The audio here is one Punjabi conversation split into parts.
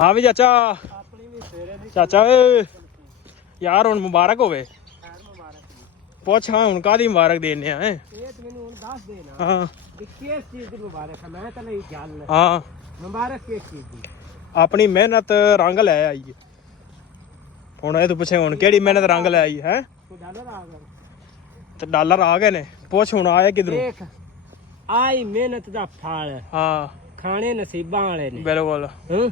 हाँ भी चाचा चाचा ਓਏ यार ਹੁਣ ਮੁਬਾਰਕ ਹੋਵੇ ਪੁੱਛ ਹਾਂ ਹੁਣ ਕਾਦੀ ਮੁਬਾਰਕ ਦੇਣੇ ਆ ਇਹ ਤੇ ਮੈਨੂੰ ਹੁਣ ਦੱਸ ਦੇ ਨਾ ਹਾਂ ਕਿ ਕਿਸ ਚੀਜ਼ ਦੀ ਮੁਬਾਰਕ ਹੈ ਮੈਂ ਤਾਂ ਨਹੀਂ ਜਾਣਦਾ ਹਾਂ ਮੁਬਾਰਕ ਕਿਸ ਚੀਜ਼ ਦੀ ਆਪਣੀ ਮਿਹਨਤ ਰੰਗ ਲੈ ਆਈ ਹੈ ਹੁਣ ਇਹ ਤੂੰ ਪੁੱਛੇ ਹੁਣ ਕਿਹੜੀ ਮਿਹਨਤ ਰੰਗ ਲੈ ਆਈ ਹੈ ਕੋਈ ਡਾਲਰ ਆ ਗਿਆ ਤੇ ਡਾਲਰ ਆ ਗਏ ਨੇ ਪੁੱਛ ਹੁਣ ਆਏ ਕਿਧਰੋਂ ਦੇਖ ਆਈ ਮਿਹਨਤ ਦਾ ਫਲ ਹਾਂ ਖਾਣੇ ਨਸੀਬਾਂ ਵਾਲੇ ਨੇ ਬਿਲਕੁਲ ਹੂੰ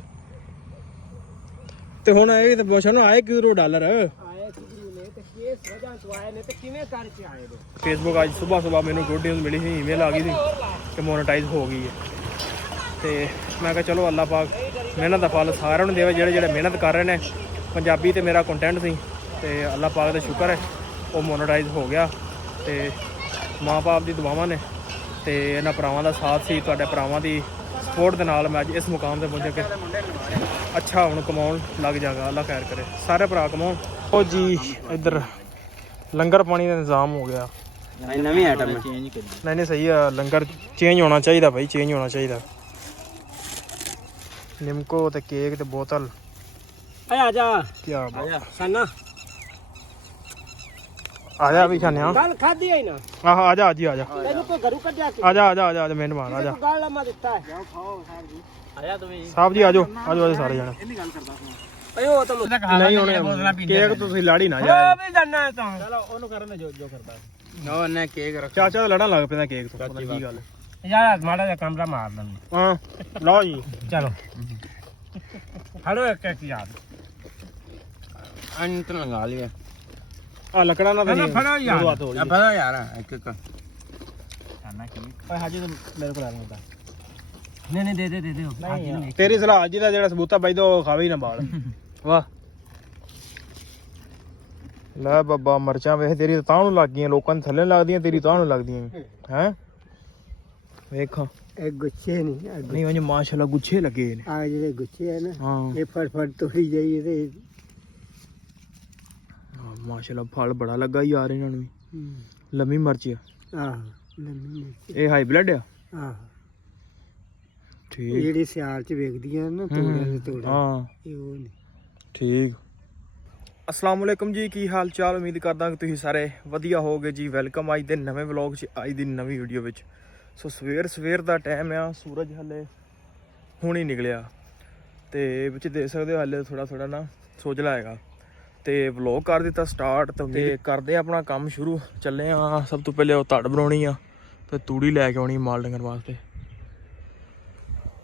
ਤੇ ਹੁਣ ਇਹ ਤੇ ਪੁੱਛ ਹੁਣ ਆਏ ਕਿਧਰੋਂ ਡਾਲਰ ਆਏ ਕਿਧਰੋਂ ਨੇ ਤੇ ਕਿਸ ਵਜ੍ਹਾ ਤੋਂ ਆਏ ਨੇ ਤੇ ਕਿਵੇਂ ਕਰਕੇ ਆਏ ਨੇ ਫੇਸਬੁੱਕ ਅੱਜ ਸਵੇਰ ਮੈਨੂੰ ਗੁੱਡ ਨਿਊਜ਼ ਮਿਲੀ ਸੀ ਈਮੇਲ ਆ ਗਈ ਸੀ ਕਿ ਮੋਨੇਟਾਈਜ਼ ਹੋ ਗਈ ਹੈ ਤੇ ਮੈਂ ਕਿਹਾ ਚਲੋ ਅੱਲਾਹ ਪਾਕ ਮਿਹਨਤ ਦਾ ਫਲ ਸਾਰਿਆਂ ਨੂੰ ਦੇਵੇ ਜਿਹੜੇ ਮਿਹਨਤ ਕਰ ਰਹੇ ਨੇ ਪੰਜਾਬੀ ਤੇ ਮੇਰਾ ਕੰਟੈਂਟ ਸੀ ਤੇ ਅੱਲਾਹ ਪਾਕ ਦਾ ਸ਼ੁਕਰ ਹੈ ਉਹ ਮੋਨੇਟਾਈਜ਼ ਹੋ ਗਿਆ ਤੇ ਮਾਂ ਬਾਪ ਦੀ ਦੁਆਵਾਂ ਨੇ ਤੇ ਇਹਨਾਂ ਭਰਾਵਾਂ ਦਾ ਸਾਥ ਸੀ ਤੁਹਾਡੇ ਭਰਾਵਾਂ ਦੀ ਸਪੋਰਟ ਦੇ ਨਾਲ ਮੈਂ ਅੱਜ ਇਸ ਮੁਕਾਮ ਤੇ ਪਹੁੰਚ ਕੇ ਅੱਛਾ ਹੁਣ ਕਮਾਉਣ ਲੱਗ ਜਾਗਾ ਅੱਲਾਹ ਖੈਰ ਕਰੇ ਸਾਰੇ ਭਰਾ ਕਮਾਉਣ ਉਹ ਜੀ ਇੱਧਰ ਲੰਗਰ ਪਾਣੀ ਦਾ ਇੰਤਜ਼ਾਮ ਹੋ ਗਿਆ ਨਵੀਂ ਆਈਟਮ ਹੈ ਨਹੀਂ ਸਹੀ ਆ ਲੰਗਰ ਚੇਂਜ ਹੋਣਾ ਚਾਹੀਦਾ ਭਾਈ ਚੇਂਜ ਹੋਣਾ ਚਾਹੀਦਾ ਨਿੰਮਕੋ ਤੇ ਕੇਕ ਤੇ ਬੋਤਲ ਆ ਜਾ ਕੀ ਬਾਤ ਸਨਾ ਆ ਜਾ ਵੀ ਖਾਣੇ ਆ ਗੱਲ ਖਾਦੀ ਹੈ ਨਾ ਆਹ ਆ ਜਾ ਜੀ ਆ ਜਾ ਤੈਨੂੰ ਕੋਈ ਘਰੋਂ ਕੱਢਿਆ ਕਿ ਆ ਜਾ ਆ ਜਾ ਆ ਜਾ ਮਿਹਰਬਾਨ ਆ ਜਾ ਗੱਲ ਲਮਾ ਦਿੱਤਾ ਹੈ ਜਾਓ ਖਾਓ ਸਰ ਜੀ ਆਇਆ ਤੁਸੀਂ ਸਾਹਿਬ ਜੀ ਆਜੋ ਆਜੋ ਸਾਰੇ ਜਣੇ ਇਹਦੀ ਗੱਲ ਕਰਦਾ ਓਏ ਉਹ ਤਾਂ ਨਹੀਂ ਹੁਣ ਕੇਕ ਤੁਸੀਂ ਲਾੜੀ ਨਾ ਹੋ ਜਾ ਵੀ ਜਾਣਾ ਹੈ ਤਾਂ ਚਲੋ ਉਹਨੂੰ ਕਰਨ ਦੇ ਜੋ ਕਰਦਾ ਨੋ ਨੇ ਕੇਕ ਰੱਖ ਚਾਚਾ ਤਾਂ ਲੜਨ ਲੱਗ ਪੈਂਦਾ ਕੇਕ ਤੋਂ ਪਤਾ ਕੀ ਗੱਲ ਯਾਰ ਮਾੜਾ ਜਿਹਾ ਕਮਰਾ ਮਾਰ ਲੈਂਦੇ ਹਾਂ ਲਓ ਜੀ ਚਲੋ ਹੜੋ ਇੱਕ ਇੱਕ ਯਾਦ ਅੰਤ ਲਗਾ ਲਿਆ ਆ ਲੱਕੜਾਂ ਨਾਲ ਨਹੀਂ ਫੜੋ ਯਾਰ ਫੜੋ ਯਾਰ ਇੱਕ ਇੱਕ ਕਰਨਾ ਕੀ ਓਏ ਹਾਜੀ ਮੇਰੇ ਕੋਲ ਆ ਰਿਹਾ ਨਹੀਂ ਦੇ ਦਿਓ ਨਹੀਂ ਤੇਰੀ ਸਲਾਹ ਅੱਜ ਦਾ ਜਿਹੜਾ ਸਬੂਤਾ ਬਾਈ ਉਹ ਖਾਵੇ ਹੀ ਨਾ ਬਾਲ ਵਾਹ ਲੈ ਬਾਬਾ ਮਰਚਾਂ ਵੇਖ ਤੇਰੀ ਤਾਂ ਨੂੰ ਲੱਗ ਗਈਆਂ ਲੋਕਾਂ ਦੇ ਥੱਲੇ ਲੱਗਦੀਆਂ ਤੇਰੀ ਤਾਂ ਨੂੰ ਲੱਗਦੀਆਂ ਹੈ ਵੇਖਾਂ ਇਹ ਗੁੱਛੇ ਨਹੀਂ ਉਹ ਮਾਸ਼ਾਅੱਲਾ ਗੁੱਛੇ ਲੱਗੇ ਨੇ ਆ ਜਿਹੜੇ ਗੁੱਛੇ ਆ ਨਾ ਹਾਂ ਇਹ ਫੜ ਤੋੜੀ ਜਾਈਏ ਤੇ ਮਾਸ਼ਾਅੱਲਾ ਫਲ ਬੜਾ ਲੱਗਾ ਯਾਰ ਇਹਨਾਂ ਨੂੰ ਵੀ ਲੰਮੀ ਮਿਰਚ ਆ ਆਹ ਲੰਮੀ ਮਿਰਚ ਇਹ ਹਾਈ ਬਲੱਡ ਆ ਆਹ ਠੀਕ ਜਿਹੜੀ ਸਿਆਲ ਚ ਵੇਖਦੀਆਂ ਨਾ ਤੋੜਿਆਂ ਦੇ ਤੋੜਾ ਹਾਂ ਇਹ ਉਹ ਨੇ ਠੀਕ ਅਸਲਾਮ ਵਾਲੇਕਮ ਜੀ ਕੀ ਹਾਲ ਚਾਲ ਉਮੀਦ ਕਰਦਾ ਕਿ ਤੁਸੀਂ ਸਾਰੇ ਵਧੀਆ ਹੋਵੋਗੇ ਜੀ ਵੈਲਕਮ ਅੱਜ ਦੇ ਨਵੇਂ ਵਲੌਗ 'ਚ ਅੱਜ ਦੀ ਨਵੀਂ ਵੀਡੀਓ ਵਿੱਚ ਸੋ ਸਵੇਰ ਦਾ ਟਾਈਮ ਆ ਸੂਰਜ ਹਲੇ ਹੁਣ ਹੀ ਨਿਕਲਿਆ ਤੇ ਵਿੱਚ ਦੇਖ ਸਕਦੇ ਹੋ ਹਲੇ ਥੋੜਾ ਨਾ ਸੋਝਲਾ ਹੈਗਾ ਤੇ ਵਲੌਗ ਕਰ ਦਿੱਤਾ ਸਟਾਰਟ ਤੇ ਕਰਦੇ ਆਪਣਾ ਕੰਮ ਸ਼ੁਰੂ ਚੱਲੇ ਆ ਸਭ ਤੋਂ ਪਹਿਲੇ ਉਹ ਧੜ ਬਣਾਉਣੀ ਆ ਤੇ ਤੂੜੀ ਲੈ ਕੇ ਆਉਣੀ ਮਾਲ ਡੰਗਣ ਵਾਸਤੇ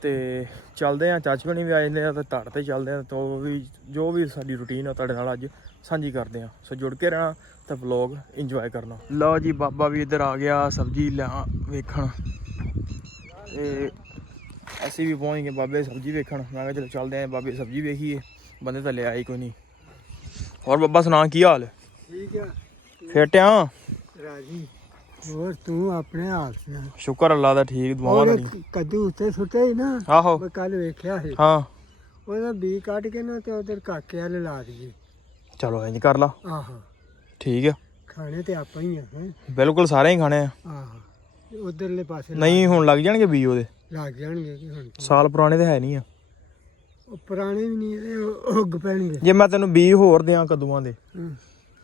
ਤੇ ਚੱਲਦੇ ਆ ਚਾਚੀ ਬਣੀ ਵੀ ਆ ਜਾਂਦੇ ਆ ਤੇ ਧੜ ਤੇ ਚੱਲਦੇ ਆ ਤਾਂ ਜੋ ਵੀ ਸਾਡੀ ਰੂਟੀਨ ਆ ਤੁਹਾਡੇ ਨਾਲ ਅੱਜ ਸਾਂਝੀ ਕਰਦੇ ਆ ਸੋ ਜੁੜ ਕੇ ਰਹਿਣਾ ਤੇ ਵਲੌਗ ਇੰਜੋਏ ਕਰਨਾ ਲਓ ਜੀ ਬਾਬਾ ਵੀ ਇੱਧਰ ਆ ਗਿਆ ਸਬਜ਼ੀ ਲਿਆ ਵੇਖਣ ਤੇ ਅਸੀਂ ਵੀ ਪਹੁੰਚ ਗਏ ਬਾਬੇ ਸਬਜ਼ੀ ਵੇਖਣ ਮੈਂ ਕਿਹਾ ਚਲੋ ਚੱਲਦੇ ਆ ਬਾਬੇ ਸਬਜ਼ੀ ਵੇਖੀਏ ਬੰਦੇ ਤਾਂ ਲਿਆ ਹੀ ਕੋਈ ਨਹੀਂ ਹੋਰ ਬਾਬਾ ਸੁਣਾ ਕੀ ਹਾਲ ਠੀਕ ਆ ਫਿੱਟ ਆ ਰਾਜੀ ਹੋਰ ਤੂੰ ਆਪਣੇ ਹਾਲ ਨਾਲ ਸ਼ੁਕਰ ਅੱਲਾ ਦਾ ਠੀਕ ਦੁਆਵਾਂ ਕਰੀ ਕੱਦੂ ਉੱਤੇ ਸੁੱਟੇ ਹੀ ਨਾ ਆਹੋ ਮੈਂ ਕੱਲ ਵੇਖਿਆ ਸੀ ਹਾਂ ਉਹਦਾ ਬੀ ਕੱਢ ਕੇ ਨਾ ਤੇ ਉਧਰ ਕਾਕੇ ਵਾਲੇ ਲਾ ਦਈਏ ਚਲੋ ਇੰਜ ਕਰ ਲਾ ਆਹੋ ਠੀਕ ਆ ਖਾਣੇ ਤੇ ਆਪਾਂ ਹੀ ਆ ਹੈ ਬਿਲਕੁਲ ਸਾਰੇ ਹੀ ਖਾਣੇ ਆ ਆਹੋ ਉਧਰਲੇ ਪਾਸੇ ਨਹੀਂ ਹੁਣ ਲੱਗ ਜਾਣਗੇ ਬੀ ਉਹਦੇ ਲੱਗ ਜਾਣਗੇ ਕਿ ਹੁਣ ਸਾਲ ਪੁਰਾਣੇ ਤੇ ਹੈ ਨਹੀਂ ਆ ਉਹ ਪੁਰਾਣੇ ਵੀ ਨਹੀਂ ਇਹ ਉੱਗ ਪੈਣਗੇ ਜੇ ਮੈਂ ਤੈਨੂੰ ਬੀ ਹੋਰ ਦਿਆਂ ਕਦੂਆਂ ਦੇ ਹਮ,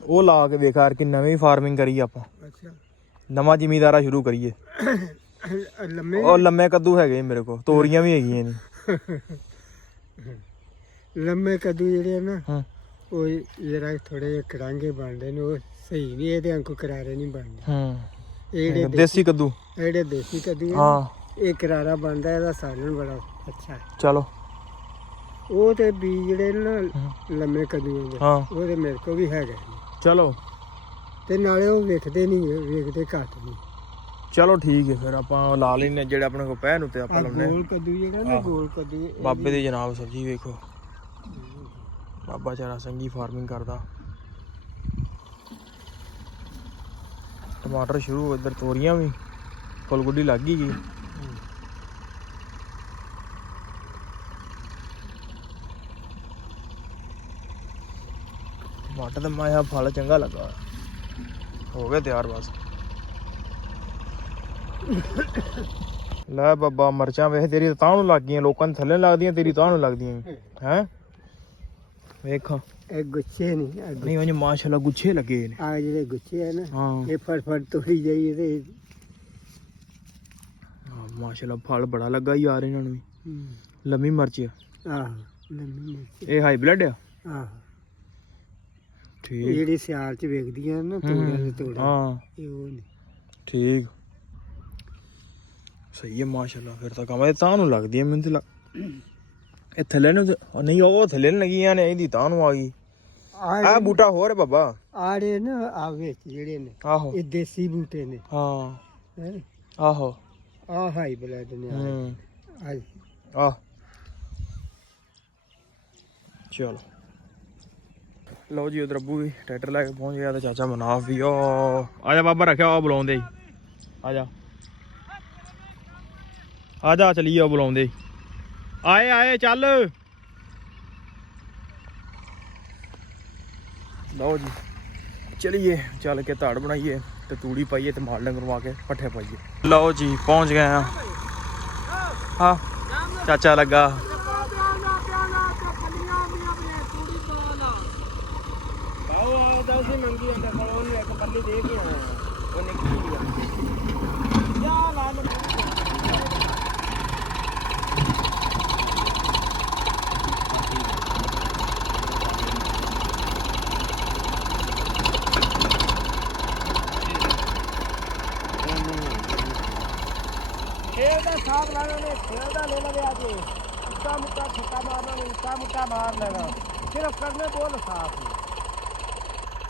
ਉਹ ਲਾ ਕੇ ਵੇਖਾਰ ਕਿ ਨਵੀਂ ਫਾਰਮਿੰਗ ਕਰੀ ਆਪਾਂ ਅੱਛਾ ਨਵਾਂ ਜ਼ਿਮੀਦਾਰਾ ਸ਼ੁਰੂ ਕਰੀਏ ਲੰਮੇ ਉਹ ਲੰਮੇ ਕੱਦੂ ਹੈਗੇ ਮੇਰੇ ਕੋਲ ਤੋਰੀਆਂ ਵੀ ਹੈਗੀਆਂ ਨੇ ਲੰਮੇ ਕੱਦੂ ਜਿਹੜੇ ਆ ਨਾ ਹਾਂ ਉਹ ਜਿਹੜਾ ਥੋੜੇ ਜਿਹੇ ਕਰਾਂਗੇ ਬਣਦੇ ਨੇ ਉਹ ਸਹੀ ਨਹੀਂ ਇਹਦੇ ਅੰਕੂ ਕਰਾਰੇ ਨਹੀਂ ਬਣਦੇ ਹੂੰ ਇਹ ਜਿਹੜੇ ਦੇਸੀ ਕੱਦੂ ਜਿਹੜੇ ਦੇਸੀ ਕੱਦੂ ਆ ਹਾਂ ਨਾ, ਇਹ ਕਰਾਰਾ ਬਣਦਾ ਇਹਦਾ ਸਾਲਣ ਬੜਾ ਅੱਛਾ ਹੈ ਚਲੋ ਉਹ ਤੇ ਬੀ ਜਿਹੜੇ ਨਾ ਲੰਮੇ ਕੱਦੂਆਂ ਦੇ ਹਾਂ ਉਹ ਤੇ ਮੇਰੇ ਕੋਲ ਵੀ ਹੈਗੇ ਨੇ ਚਲੋ ਤੇ ਨਾਲੇ ਉਹ ਵੇਖਦੇ ਨਹੀਂ ਵੇਖਦੇ ਘੱਟ ਨਹੀਂ ਚਲੋ ਠੀਕ ਹੈ ਫਿਰ ਆਪਾਂ ਲਾ ਲੈਨੇ ਜਿਹੜੇ ਆਪਣੇ ਕੋਲ ਪੈਨ ਉੱਤੇ ਆਪਾਂ ਲਾਉਨੇ ਗੋਲ ਕੱਦੂ ਜਿਹੜਾ ਨਾ ਗੋਲ ਕੱਦੂ ਬਾਬੇ ਦੀ ਜਨਾਬ ਸਬਜ਼ੀ ਵੇਖੋ ਬਾਬਾ ਚਾਰਾ ਸੰਗੀ ਫਾਰਮਿੰਗ ਕਰਦਾ ਟਮਾਟਰ ਸ਼ੁਰੂ ਇੱਧਰ ਤੋਰੀਆਂ ਵੀ ਫੁੱਲ ਗੁੱਡੀ ਲੱਗ ਹੀ ਗਈ ਟਮਾਟਰ ਦਾ ਮਾਇਆ ਫਲ ਚੰਗਾ ਲੱਗਾ ਹੋ ਗਿਆ ਤਿਆਰ ਬਸ ਲੈ ਬਾਬਾ ਮਰਚਾਂ ਵੇਖ ਤੇਰੀ ਤਾਂ ਨੂੰ ਲੱਗ ਗਈਆਂ ਲੋਕਾਂ ਦੇ ਥੱਲੇ ਲੱਗਦੀਆਂ ਤੇਰੀ ਤਾਂ ਨੂੰ ਲੱਗਦੀਆਂ ਹੈ ਵੇਖ ਇਹ ਗੁੱਛੇ ਨਹੀਂ ਨਹੀਂ ਉਹ ਮਾਸ਼ਾਅੱਲਾ ਗੁੱਛੇ ਲੱਗੇ ਨੇ ਆ ਜਿਹੜੇ ਗੁੱਛੇ ਆ ਨਾ ਹਾਂ ਇਹ ਫੜ ਤੋੜੀ ਜਾਈਏ ਤੇ ਮਾਸ਼ਾਅੱਲਾ ਫਲ ਬੜਾ ਲੱਗਾ ਯਾਰ ਇਹਨਾਂ ਨੂੰ ਵੀ ਲੰਮੀ ਮਿਰਚ ਆਹ ਲੰਮੀ ਮਿਰਚ ਇਹ ਹਾਈ ਬਲੱਡ ਆ ਆਹ ਠੀਕ ਜਿਹੜੀ ਸਿਆਲ ਚ ਵੇਖਦੀਆਂ ਨਾ ਤੋੜਿਆਂ ਦੇ ਤੋੜਾ ਹਾਂ ਇਹ ਉਹ ਨਹੀਂ ਠੀਕ ਸਹੀ ਹੈ ਮਾਸ਼ਾਅੱਲਾ ਫਿਰ ਤਾਂ ਕੰਮ ਇਹ ਤਾਂ ਨੂੰ ਲੱਗਦੀ ਹੈ ਮੈਨੂੰ ਤੇ ਇਹ ਥੱਲੇ ਨੂੰ ਨਹੀਂ ਉਹ ਥੱਲੇ ਨੂੰ ਲੱਗੀਆਂ ਨੇ ਇਹਦੀ ਤਾਂ ਨੂੰ ਆ ਗਈ ਆ ਬੂਟਾ ਹੋਰ ਬਾਬਾ ਆੜੇ ਨਾ ਆ ਵਿੱਚ ਜਿਹੜੇ ਨੇ ਆਹੋ ਇਹ ਦੇਸੀ ਬੂਟੇ ਨੇ ਹਾਂ ਹੈਂ? ਆਹੋ ਆਹ ਹਾਈ ਬਲੱਡ ਨੇ ਆ ਚਲੋ ਲਓ ਜੀ ਉਧਰ ਅੱਬੂ ਵੀ ਟਰੈਕਟਰ ਲੈ ਕੇ ਪਹੁੰਚ ਗਿਆ ਤੇ ਚਾਚਾ ਮਨਾਫ ਵੀ ਆ ਜਾ ਬਾਬਾ ਰੱਖਿਆ ਉਹ ਬੁਲਾਉਂਦੇ ਹੀ ਆ ਜਾ ਚਲੀਏ ਉਹ ਬੁਲਾਉਂਦੇ ਆਏ ਚੱਲ ਲਓ ਜੀ ਚਲੀਏ ਚੱਲ ਕੇ ਧਾੜ ਬਣਾਈਏ ਤੇ ਤੂੜੀ ਪਾਈਏ ਤੇ ਮਾਲ ਡੰਗਰ ਕੇ ਪੱਠੇ ਪਾਈਏ ਲਓ ਜੀ ਪਹੁੰਚ ਗਏ ਆ ਹਾਂ ਚਾਚਾ ਲੱਗਾ ਸਾਗ ਲਾਣਾ ਨੇ ਖੇਲ ਦਾ ਲੈ ਲਵੇ ਆਜੇ ਇੱਕਾ ਮੁੱਕਾ ਛੱਕਾ ਮਾਰਨਾ ਨਹੀਂ ਇੱਕਾ ਮੁੱਕਾ ਮਾਰ ਲੈਣਾ ਸਿਰਫ ਕਰਨੇ ਬੋਲ ਸਾਫ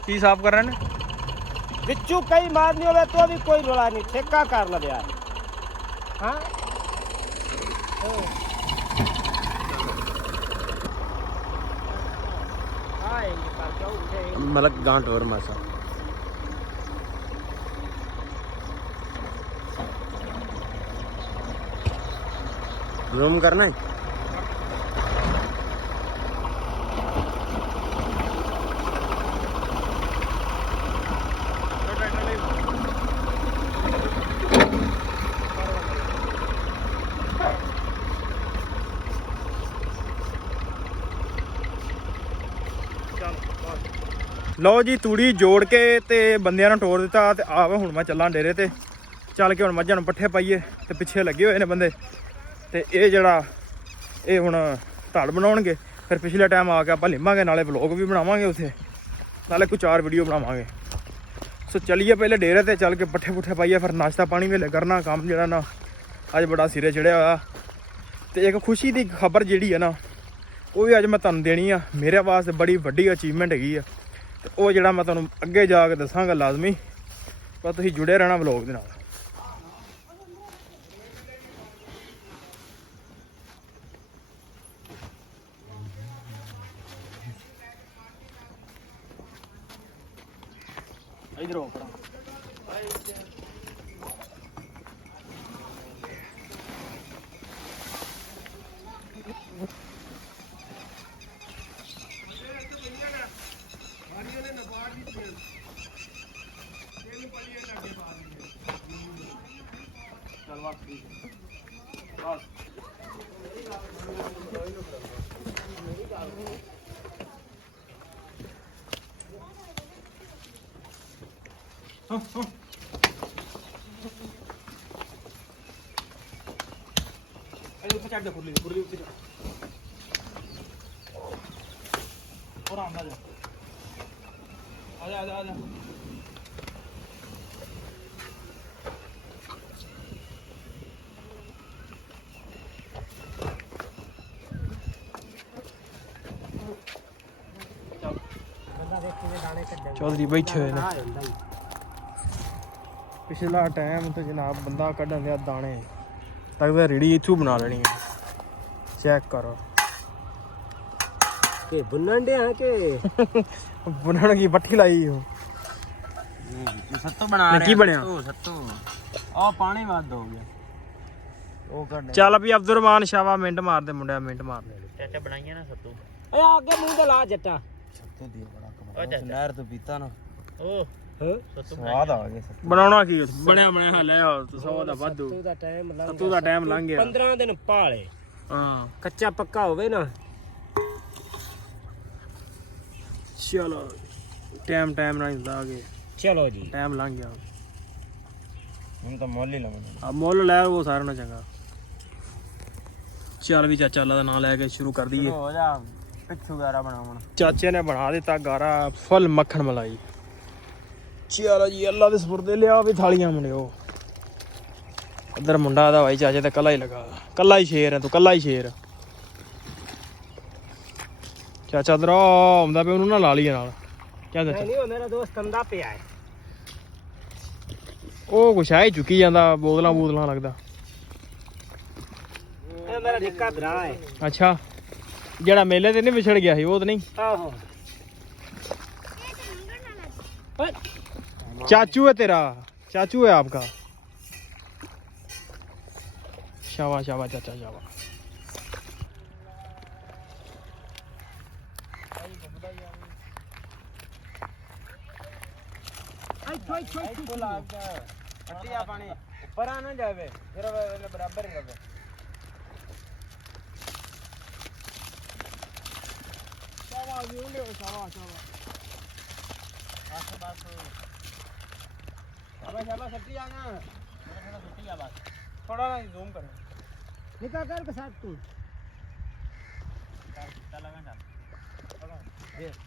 ਕੀ ਸਾਫ ਕਰ ਰਹੇ ਨੇ ਵਿੱਚੋਂ ਕਈ ਮਾਰਨੀ ਹੋਵੇ ਤਾਂ ਵੀ ਕੋਈ ਰੋਲਾ ਨਹੀਂ ਠੇਕਾ ਕਰ ਲਵੇ ਹਾਂ ਮਲਕ ਗਾਂਟ ਹੋਰ ਮਾਸਾ रूम करना है ਲਓ ਜੀ ਤੂੜੀ ਜੋੜ ਕੇ ਤੇ ਬੰਦਿਆਂ ਨੂੰ ਟੋਰ ਦਿੱਤਾ ਤੇ ਆਵੇ ਹੁਣ ਮੈਂ ਚੱਲਾਂ ਡੇਰੇ ਤੇ ਚੱਲ ਕੇ ਹੁਣ ਮੱਝਾਂ ਨੂੰ ਪੱਠੇ ਪਾਈਏ ਤੇ ਪਿੱਛੇ ਲੱਗੇ ਹੋਏ ਨੇ ਬੰਦੇ ਤੇ ਇਹ ਜਿਹੜਾ ਇਹ ਹੁਣ ਧੜ ਬਣਾਉਣਗੇ ਫਿਰ ਪਿਛਲੇ ਟਾਈਮ ਆ ਕੇ ਆਪਾਂ ਲਿਮਾਂਗੇ ਨਾਲੇ ਵਲੌਗ ਵੀ ਬਣਾਵਾਂਗੇ ਉੱਥੇ ਨਾਲੇ ਕੋਈ 4 ਵੀਡੀਓ ਬਣਾਵਾਂਗੇ ਸੋ ਚਲੀਏ ਪਹਿਲੇ ਡੇਰੇ ਤੇ ਚੱਲ ਕੇ ਪੱਠੇ ਪੁੱਠੇ ਪਾਈਏ ਫਿਰ ਨਾਸ਼ਤਾ ਪਾਣੀ ਵੇਲੇ ਕਰਨਾ ਕੰਮ ਜਿਹੜਾ ਨਾ ਅੱਜ ਬੜਾ ਸਿਰੇ ਚੜਿਆ ਹੋਇਆ ਤੇ ਇੱਕ ਖੁਸ਼ੀ ਦੀ ਖਬਰ ਜਿਹੜੀ ਹੈ ਨਾ ਉਹ ਵੀ ਅੱਜ ਮੈਂ ਤੁਹਾਨੂੰ ਦੇਣੀ ਆ ਮੇਰੇ ਵਾਸਤੇ ਬੜੀ ਵੱਡੀ ਅਚੀਵਮੈਂਟ ਹੈਗੀ ਆ ਤੇ ਉਹ ਜਿਹੜਾ ਮੈਂ ਤੁਹਾਨੂੰ ਅੱਗੇ ਜਾ ਕੇ ਦੱਸਾਂਗਾ ਲਾਜ਼ਮੀ ਪਰ ਤੁਸੀਂ ਜੁੜੇ ਰਹਿਣਾ ਵਲੌਗ ਦੇ ਨਾਲ इधर हो पड़ा चढ़ दे फुरली ऊपर और आंदा जा आजा चौधरी बैठे हुए ने पिछला टाइम तो जनाब बंदा कढ़न दिया दाने तक रेड़ी इथू बना लेनी है चेक करो के बुनन दे हैं के बुनन की पट्टी लाई हो सत्तो बना रहे की बनया सत्तो आ पानी वाद हो गया ओ कर चल अभी अब्दुलरमान शावा मिंट मार दे मुंडा मिंट मार दे चाचा बनाइए ना सत्तो ए आगे मुंह ते ला जट्टा सत्तो दी बड़ा कमाल नहर तो पीता ना ओ ਸਵਾਦ ਆ ਗਿਆ ਬਣਾਉਣਾ ਕੀ ਬਣਿਆ ਬਣਿਆ ਲੈ ਆ 100 ਦਾ ਵਾਧੂ ਤੂੰ ਦਾ ਟਾਈਮ ਲੰਘ ਤੂੰ ਦਾ ਟਾਈਮ ਲੰਘ ਗਿਆ 15 ਦਿਨ ਪਾਲੇ ਹਾਂ ਕੱਚਾ ਪੱਕਾ ਹੋਵੇ ਨਾ ਚਲੋ ਟਾਈਮ ਨਾਲ ਹੁੰਦਾ ਆ ਗਏ ਚਲੋ ਜੀ ਟਾਈਮ ਲੰਘ ਗਿਆ ਹੁਣ ਤਾਂ ਮੁੱਲ ਹੀ ਲਵਾਂਗੇ ਆ ਮੁੱਲ ਲੈ ਉਹ ਸਾਰਿਆਂ ਨਾਲੋਂ ਚੰਗਾ ਚੱਲ ਵੀ ਚਾਚਾ ਅੱਲਾ ਦਾ ਨਾਮ ਲੈ ਕੇ ਸ਼ੁਰੂ ਕਰ ਦਈਏ ਹੋ ਜਾ ਪਿੱਛੂ ਗਾਰਾ ਬਣਾਉਣ ਚਾਚੇ ਨੇ ਬਣਾ ਦਿੱਤਾ ਗਾਰਾ ਫੁੱਲ ਮੱਖਣ ਮਲਾਈ ਚਲੋ ਜੀ ਅੱਲਾ ਦੇ ਸਪੁਰਦੇ ਲਿਆ ਵੀ ਥਾਲੀਆਂ ਮੁੰਡਿਓ ਉਧਰ ਮੁੰਡਾ ਦਾ ਭਾਈ ਚਾਚੇ ਤੇ ਕੱਲਾ ਹੀ ਲਗਾ ਕੱਲਾ ਹੀ ਸ਼ੇਰ ਹੈ ਤੂੰ ਕੱਲਾ ਹੀ ਸ਼ੇਰ ਚਾਚਾ ਦਰ ਆਉਂਦਾ ਪਿਆ ਉਹਨੂੰ ਨਾ ਲਾ ਲਈਏ ਨਾਲ ਕਿਆ ਚਾਚਾ ਨਹੀਂ ਉਹ ਮੇਰਾ ਦੋਸਤ ਕੰਦਾ ਪਿਆ ਹੈ ਉਹ ਕੁਛ ਹੈ ਹੀ ਚੁੱਕੀ ਜਾਂਦਾ ਬੋਤਲਾਂ ਲੱਗਦਾ ਇਹ ਮੇਰਾ ਨਿੱਕਾ ਭਰਾ ਹੈ ਅੱਛਾ ਜਿਹੜਾ ਮੇਲੇ ਤੇ ਨਹੀਂ ਵਿਛੜ ਗਿਆ ਸੀ ਉਹ ਤਾਂ ਨਹੀਂ ਆਹੋ चाचू है तेरा चाचू है आपका शाबाश शाबाश चाचा शाबाश पानी ऊपर आना जावे फिर बराबर ही रहे शाबाश शाबाश शाबाश सट्टी आना सट्टी आ बस थोड़ा ना जूम कर निकाल कर के साथ तू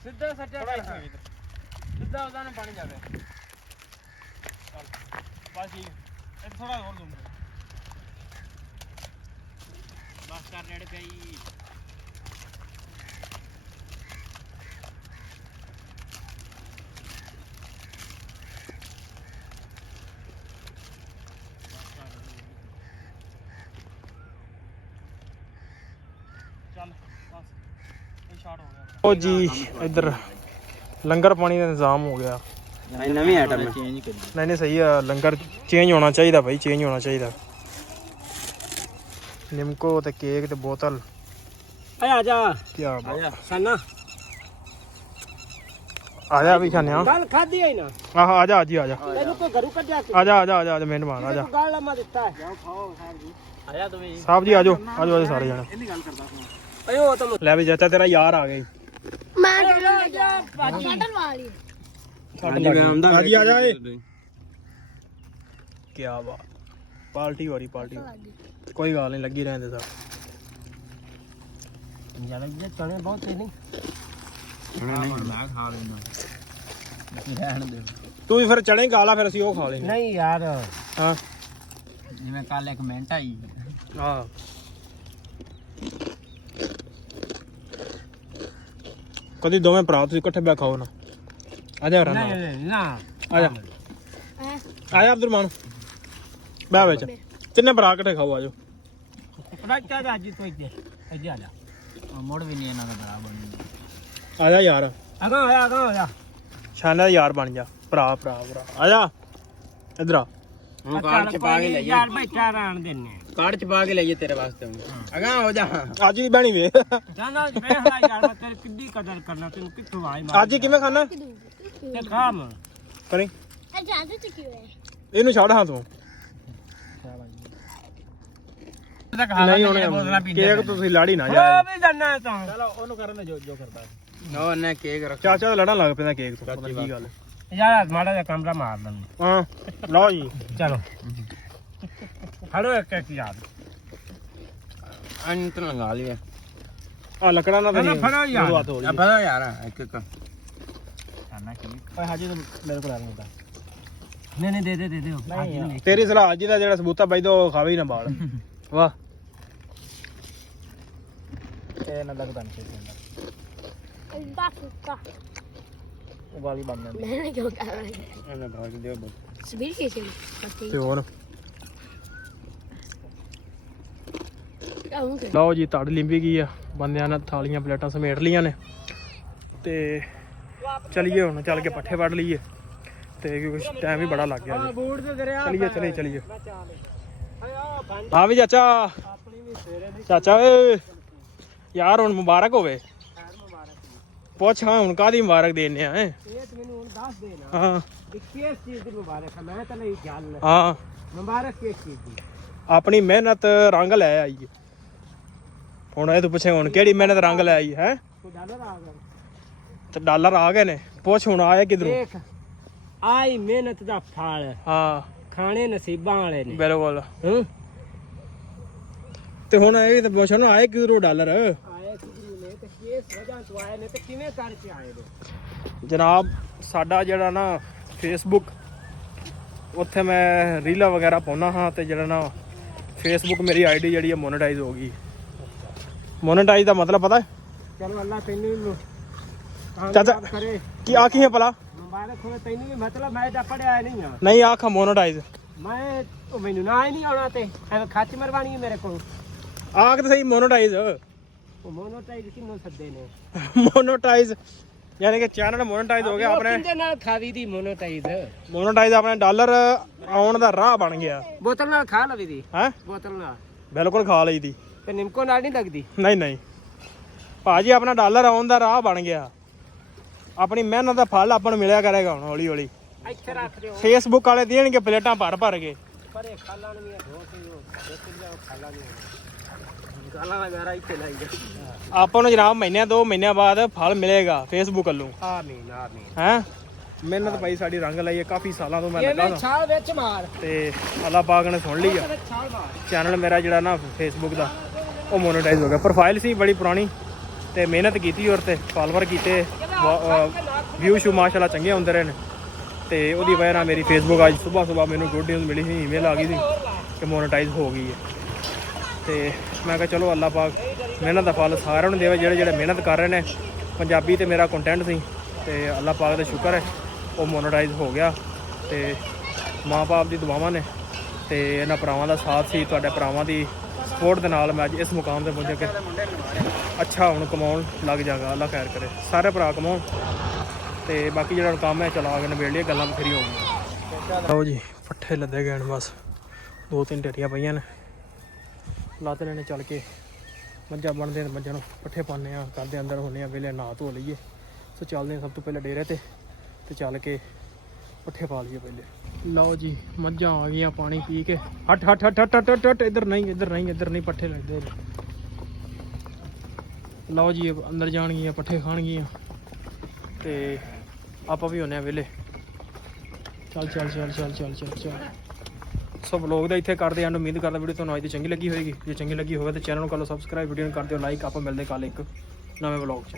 सीधा सट्टा सीधा उधर में पानी जावे चल बस ठीक एक थोड़ा और जूम कर बस कर रेड पे ही ओ जी इधर लंगर पानी का इंतजाम हो गया नवी आइटम चेंज कर नहीं सही है लंगर चेंज होना चाहिए भाई चेंज होना चाहिए निमको ते केक ते बोतल आजा क्या बात सन्ना आजा अभी खाने हां गल खादी है ना हां आजा आजी आजा तेनु को घरू कड्या आजा आजा आजा मेहमान आजा गल लम्मा दिता है जाओ खाओ साहब जी आजा तुम साहब जी आजो आजो आजो सारे जने इन्नी गल करदा हूं अयो तुम ले भी चाचा तेरा यार आ गई हाजी आजा क्या बात पार्टी हो रही पार्टी कोई गल नहीं लगी रहने दे ज्यादा ये चने बहुत नहीं मैं खा लेना रहन दे तू भी फिर चने गा ला फिर ਅਸੀਂ ਉਹ ਖਾ ਲੈਣੇ नहीं यार ਹਾਂ ਜਿਵੇਂ ਕੱਲ ਇੱਕ ਮਿੰਟ ਆਈ ਹਾਂ ਕਦੀ ਦੋਵੇਂ ਭਰਾ ਤੁਸੀਂ ਇਕੱਠੇ ਬੈ ਖਾਓ ਨਾ ਆ ਜਾ ਰਣਾ ਨਾ ਆ ਜਾ ਆ ਜਾ ਅਬਦੁਰਮਾਨ ਬੈ ਵਿੱਚ ਤਿੰਨੇ ਭਰਾ ਇਕੱਠੇ ਖਾਓ ਆਜੋ ਰਾਜਾ ਜਾ ਜੀ ਤੋਂ ਇੱਥੇ ਇੱਥੇ ਆ ਜਾ ਮੋੜ ਵੀ ਨਹੀਂ ਇਹਨਾਂ ਦਾ ਬੜਾ ਬਣ ਆ ਜਾ ਯਾਰ ਅਗਾ ਹੋਇਆ ਸ਼ਾਨਾ ਦਾ ਯਾਰ ਬਣ ਜਾ ਭਰਾ ਆ ਜਾ ਇਧਰ ਆ ਹੁਣ ਕਾਰਡ ਚ ਪਾ ਕੇ ਲਈਏ ਯਾਰ ਬੈਠਾ ਰਹਿਣ ਦਿੰਨੇ ਕਾਰਡ ਚ ਪਾ ਕੇ ਲਈਏ ਤੇਰੇ ਵਾਸਤੇ ਅਗਾ ਹੋ ਜਾ ਅੱਜ ਹੀ ਬਣੀ ਵੇ ਜਾਨਾ ਵੇਖਣਾ ਯਾਰ ਮੈਂ ਤੇਰੀ ਕਿੱਡੀ ਕਦਰ ਕਰਨਾ ਤੈਨੂੰ ਕਿੱਥੋਂ ਆਈ ਅੱਜ ਹੀ ਕਿਵੇਂ ਖਾਣਾ ਤੇ ਖਾਮ ਕਰੀ ਜਾਦੂ ਚ ਕਿਉਂ ਹੈ ਇਹਨੂੰ ਛੱਡ ਹਾਂ ਤੂੰ ਨਹੀਂ ਹੁਣ ਕੇਕ ਤੁਸੀਂ ਲਾੜੀ ਨਾ ਜਾ ਵੀ ਜਾਨਾ ਤਾਂ ਚਲੋ ਉਹਨੂੰ ਕਰਨ ਦੇ ਜੋ ਕਰਦਾ ਨੋ ਨੇ ਕੇਕ ਰੱਖ ਚਾਚਾ ਤਾਂ ਲੜਨ ਲੱਗ ਪੈਂਦਾ ਕੇਕ ਤੋਂ ਪਤਾ ਨੀ ਕੀ ਗੱਲ ਯਾਰ ਮਾੜਾ ਜਿਹਾ ਕਮਰਾ ਮਾਰ ਲੈਂਦੇ ਹਾਂ ਲਓ ਜੀ ਚਲੋ ਹਲੋ ਇੱਕ ਇੱਕ ਯਾਦ ਅੰਤ ਲਗਾ ਲਿਆ ਆ ਲੱਕੜਾਂ ਨਾਲ ਨਾ ਫੜੋ ਯਾਰ ਫੜੋ ਯਾਰ ਇੱਕ ਇੱਕ ਖਾਣਾ ਕੀ ਓਏ ਹਾਜੀ ਤੂੰ ਮੇਰੇ ਕੋਲ ਆ ਰਿਹਾ ਨਹੀਂ ਦੇ ਦਿਓ ਨਹੀਂ ਤੇਰੀ ਸਲਾਹ ਹਾਜੀ ਦਾ ਜਿਹੜਾ ਸਬੂਤਾ ਬਾਈ ਦੋ ਖਾਵੇ ਹੀ ਨਾ ਬਾਲ ਵਾਹ ਇਹ ਨਾ ਲੱਗਦਾ ਨਹੀਂ ਬਾਕੂਕਾ ਉਹ ਵਾਲੀ ਬਣ ਜਾਂਦੀ ਮੈਂ ਕਿਉਂ ਕਰ ਰਹੀ ਇਹਨੇ ਭਾਜ ਦਿਓ ਸਬੀਰ ਕੇ ਸੀ ਤੇ ਹੋਰ ਆਉਂਗੇ ਲਓ ਜੀ ਤੜ ਲਿੰਬੀ ਗਈ ਆ ਬੰਦਿਆਂ ਨੇ ਥਾਲੀਆਂ ਪਲੇਟਾਂ ਸਮੇਟ ਲੀਆਂ ਨੇ ਤੇ ਚਲੀਏ ਹੁਣ ਚੱਲ ਕੇ ਪੱਠੇ ਵੱਢ ਲਈਏ ਤੇ ਕਿਉਂਕਿ ਟਾਈਮ ਵੀ ਬੜਾ ਲੱਗ ਗਿਆ ਜੀ ਬੂੜ ਤੇ ਦਰਿਆ ਚਲੀਏ ਹਾਂ ਵੀ ਚਾਚਾ ਚਾਚਾ ਓਏ ਯਾਰ ਹੁਣ ਮੁਬਾਰਕ ਹੋਵੇ ਪੁੱਛ ਹਾਂ ਹੁਣ ਕਾਦੀ ਮੁਬਾਰਕ ਦੇਣੇ ਆ ਹੈਂ? ਇਹ ਤੇ ਮੈਨੂੰ ਹੁਣ ਦੱਸ ਦੇ ਨਾ ਹਾਂ ਕਿ ਕਿਸ ਚੀਜ਼ ਦੀ ਮੁਬਾਰਕ ਹੈ ਮੈਂ ਤਾਂ ਨਹੀਂ ਗੱਲ ਹਾਂ ਮੁਬਾਰਕ ਕਿਸ ਚੀਜ਼ ਦੀ ਆਪਣੀ ਮਿਹਨਤ ਰੰਗ ਲੈ ਆਈ ਹੈ। ਹੁਣ ਇਹ ਤੂੰ ਪੁੱਛੇ ਹੁਣ ਕਿਹੜੀ ਮਿਹਨਤ ਰੰਗ ਲੈ ਆਈ ਹੈ? ਕੋਈ ਡਾਲਰ ਆ ਗਿਆ ਤੇ ਡਾਲਰ ਆ ਗਏ ਨੇ। ਪੁੱਛ ਹੁਣ ਆਏ ਕਿਧਰੋਂ? ਦੇਖ ਆਈ ਮਿਹਨਤ ਦਾ ਫਲ ਹਾਂ ਖਾਣੇ ਨਸੀਬਾਂ ਵਾਲੇ ਨੇ ਬਿਲਕੁਲ। ਹੂੰ ਤੇ ਹੁਣ ਇਹ ਤੇ ਪੁੱਛ ਹੁਣ ਆਏ ਕਿਧਰੋਂ ਡਾਲਰ? ਆਏ ਕਿਧਰੋਂ ਨੇ ਤੇ ਕਿਸ ਵਜ੍ਹਾ ਤੋਂ ਆਏ ਨੇ ਤੇ ਕਿਵੇਂ ਕਰਕੇ ਆਏ ਨੇ? ਜਨਾਬ ਸਾਡਾ ਜਿਹੜਾ ਨਾ ਫੇਸਬੁੱਕ ਉੱਥੇ ਮੈਂ ਰੀਲਾਂ ਵਗੈਰਾ ਪਾਉਣਾ ਹਾਂ ਤੇ ਜਿਹੜਾ ਨਾ ਫੇਸਬੁੱਕ ਮੇਰੀ ਆਈਡੀ ਜਿਹੜੀ ਹੈ ਮੋਨੇਟਾਈਜ਼ ਹੋ ਗਈ। ਮੋਨੇਟਾਈਜ਼ ਦਾ ਮਤਲਬ ਪਤਾ ਹੈ? ਚਲੋ ਅੱਲਾ ਤੈਨੂੰ ਵੀ ਚਾਚਾ ਕਾਮਯਾਬ ਕਰੇ ਕੀ ਆਖੀ ਹੈ ਭਲਾ? ਮੁਬਾਰਕ ਹੋਵੇ ਤੈਨੂੰ ਵੀ ਮਤਲਬ ਮੈਂ ਤਾਂ ਪੜਿਆ ਨਹੀਂ ਆ ਨਹੀਂ ਆਖਾ ਮੋਨੇਟਾਈਜ਼ ਮੈਂ ਉਹ ਮੈਨੂੰ ਨਾ ਹੀ ਨਹੀਂ ਆਉਣਾ ਤੇ ਐਵੇਂ ਖਾਚ ਮਰਵਾਣੀ ਹੈ ਮੇਰੇ ਕੋਲ ਆਖ ਤੇ ਸਹੀ ਮੋਨੇਟਾਈਜ਼। ਉਹ ਮੋਨੋਟਾਈਜ਼ ਕਿੰਨੂੰ ਸੱਦੇ ਨੇ ਮੋਨੇਟਾਈਜ਼ ਯਾਨੀ ਕਿ ਚੈਨਲ ਮੋਨੇਟਾਈਜ਼ ਹੋ ਗਿਆ ਆਪਣੇ। ਕਿੰਦੇ ਨਾਲ ਖਾਵੀ ਦੀ ਮੋਨੋਟਾਈਜ਼ ਮੋਨੇਟਾਈਜ਼ ਆਪਣੇ ਡਾਲਰ ਆਉਣ ਦਾ ਰਾਹ ਬਣ ਗਿਆ ਬੋਤਲ ਨਾਲ ਖਾ ਲਵੀ ਦੀ ਹੈ। ਬੋਤਲ ਨਾਲ ਬਿਲਕੁਲ ਖਾ ਲਈ ਦੀ। ਤੇ ਨਿੰਮਕੋ ਨਾਲ ਨਹੀਂ ਲੱਗਦੀ ਨਹੀਂ ਨਹੀਂ ਭਾਜੀ ਆਪਣਾ ਡਾਲਰ ਆਉਣ ਦਾ ਰਾਹ ਬਣ ਗਿਆ। ਆਪਣੀ ਮਿਹਨਤ ਦਾ ਫਲ ਆਪਾਂ ਨੂੰ ਮਿਲਿਆ ਕਰੇਗਾ ਹੁਣ ਹੌਲੀ ਹੌਲੀ। ਇੱਥੇ ਰੱਖ ਦਿਓ ਫੇਸਬੁੱਕ ਵਾਲੇ ਦੇਣਗੇ ਪਲੇਟਾਂ ਭਰ ਭਰ ਕੇ। ਪਰ ਇਹ ਖਾਲਾਂ ਨਹੀਂ ਧੋ ਕੇ ਉਹ ਖਾਲਾਂ ਨਹੀਂ ਗਾਲਾਂ ਵਗੈਰਾ ਇੱਥੇ ਲਾਈ ਜਾ ਆਪਾਂ ਨੂੰ ਜਨਾਬ ਮਹੀਨਿਆਂ 2 ਮਹੀਨਿਆਂ ਬਾਅਦ ਫਲ ਮਿਲੇਗਾ ਫੇਸਬੁੱਕ ਵੱਲੋਂ। ਆਮੀਨ ਆਮੀਨ ਹੈ ਮਿਹਨਤ ਭਾਈ ਸਾਡੀ ਰੰਗ ਲਈ ਹੈ। ਕਾਫੀ ਸਾਲਾਂ ਤੋਂ ਮੈਂ ਲੱਗਾ ਇਹ ਛਾਲ ਵਿੱਚ ਮਾਰ ਤੇ ਅੱਲਾ ਪਾਕ ਨੇ ਸੁਣ ਲਈ ਆ। ਛਾਲ ਮਾਰ ਚੈਨਲ ਮੇਰਾ ਜਿਹੜਾ ਨਾ ਫੇਸਬੁੱਕ ਦਾ ਉਹ ਮੋਨੇਟਾਈਜ਼ ਹੋ ਗਿਆ। ਪ੍ਰੋਫਾਈਲ ਸੀ ਬੜੀ ਪੁਰਾਣੀ ਤੇ ਮਿਹਨਤ ਕੀਤੀ ਔਰ ਤੇ ਫਾਲੋਅਰ ਕੀਤੇ ਵਿਊ ਸ਼ੂ ਮਾਸ਼ਾਅੱਲਾ ਚੰਗੇ ਹੁੰਦੇ ਰਹੇ ਨੇ। ਤੇ ਉਹਦੀ ਵਜ੍ਹਾ ਨਾਲ ਮੇਰੀ ਫੇਸਬੁੱਕ ਅੱਜ ਸਵੇਰ ਮੈਨੂੰ ਗੁੱਡ ਨਿਊਜ਼ ਮਿਲੀ ਸੀ, ਈਮੇਲ ਆ ਗਈ ਸੀ ਕਿ ਮੋਨੇਟਾਈਜ਼ ਹੋ ਗਈ ਹੈ। ਤੇ ਮੈਂ ਕਿਹਾ ਚਲੋ ਅੱਲਾ ਪਾਕ ਮਿਹਨਤ ਦਾ ਫਲ ਸਾਰਿਆਂ ਨੂੰ ਦੇਵੇ ਜਿਹੜੇ ਮਿਹਨਤ ਕਰ ਰਹੇ ਨੇ। ਪੰਜਾਬੀ ਤੇ ਮੇਰਾ ਕੰਟੈਂਟ ਸੀ ਤੇ ਅੱਲਾ ਪਾਕ ਦਾ ਸ਼ੁਕਰ ਹੈ ਉਹ ਮੋਨੇਟਾਈਜ਼ ਹੋ ਗਿਆ। ਤੇ ਮਾਂ ਬਾਪ ਦੀ ਦੁਆਵਾਂ ਨੇ ਤੇ ਇਹਨਾਂ ਭਰਾਵਾਂ ਦਾ ਸਾਥ ਸੀ, ਤੁਹਾਡੇ ਭਰਾਵਾਂ ਦੀ ਸਪੋਰਟ ਦੇ ਨਾਲ ਮੈਂ ਅੱਜ ਇਸ ਮੁਕਾਮ ਤੇ ਪਹੁੰਚਿਆ ਕਿ ਅੱਛਾ ਹੁਣ ਕਮਾਉਣ ਲੱਗ ਜਾਗਾ। ਅੱਲਾ ਖੈਰ ਕਰੇ ਸਾਰੇ ਭਰਾ ਕਮਾਉਣ। ਤੇ ਬਾਕੀ ਜਿਹੜਾ ਕੰਮ ਹੈ ਚਲਾ ਕੇ ਨਿਬੇੜ ਲਿਆ, ਗੱਲਾਂ ਬਥੇਰੀ ਹੋ ਗਈਆਂ। ਲਓ ਜੀ ਪੱਠੇ ਲੱਦੇ ਗਏ ਨੇ, ਬਸ 2-3 ਢੇਰੀਆਂ ਪਈਆਂ ਨੇ, ਲੱਦ ਲੈਣੇ ਚੱਲ ਕੇ। ਮੱਝਾਂ ਬਣਦੇ ਨੇ, ਮੱਝਾਂ ਨੂੰ ਪੱਠੇ ਪਾਉਂਦੇ ਆ, ਕਰਦੇ ਅੰਦਰ ਹੁੰਦੇ ਆ ਵੇਲੇ ਨਹਾ ਧੋ ਲਈਏ। ਸੋ ਚੱਲਦੇ ਹਾਂ ਸਭ ਤੋਂ ਪਹਿਲਾਂ ਡੇਰੇ ਤੇ ਚੱਲ ਕੇ ਪੱਠੇ ਪਾ ਲਈਏ ਪਹਿਲੇ। ਲਓ ਜੀ ਮੱਝਾਂ ਆ ਗਈਆਂ ਪਾਣੀ ਪੀ ਕੇ। ਹਟ ਹਟ ਹਟ ਹਟ ਹਟ ਹਟ ਇੱਧਰ ਨਹੀਂ ਇੱਧਰ ਨਹੀਂ ਇੱਧਰ ਨਹੀਂ ਪੱਠੇ ਲੱਗਦੇ। ਲਓ ਜੀ ਅੰਦਰ ਜਾਣਗੀਆਂ, ਪੱਠੇ ਖਾਣਗੀਆਂ ਤੇ ਆਪਾਂ ਵੀ ਹੁੰਦੇ ਆ ਵੇਲੇ। ਚੱਲ ਚੱਲ ਚੱਲ ਚੱਲ ਚੱਲ ਚੱਲ ਚੱਲ। ਸੋ ਵਲੋਗ ਦਾ ਇੱਥੇ ਕਰਦੇ ਆਂ। ਉਮੀਦ ਕਰਦਾ ਵੀਡੀਓ ਤੁਹਾਨੂੰ ਅੱਜ ਦੀ ਚੰਗੀ ਲੱਗੀ ਹੋਏਗੀ। ਜੇ ਚੰਗੀ ਲੱਗੀ ਹੋਵੇ ਤਾਂ ਚੈਨਲ ਨੂੰ ਕਰ ਲਓ ਸਬਸਕ੍ਰਾਈਬ, ਵੀਡੀਓ ਨੂੰ ਕਰ ਦਿਓ ਲਾਈਕ। ਆਪਾਂ ਮਿਲਦੇ ਕੱਲ ਇੱਕ ਨਵੇਂ ਵਲੋਗ 'ਚ।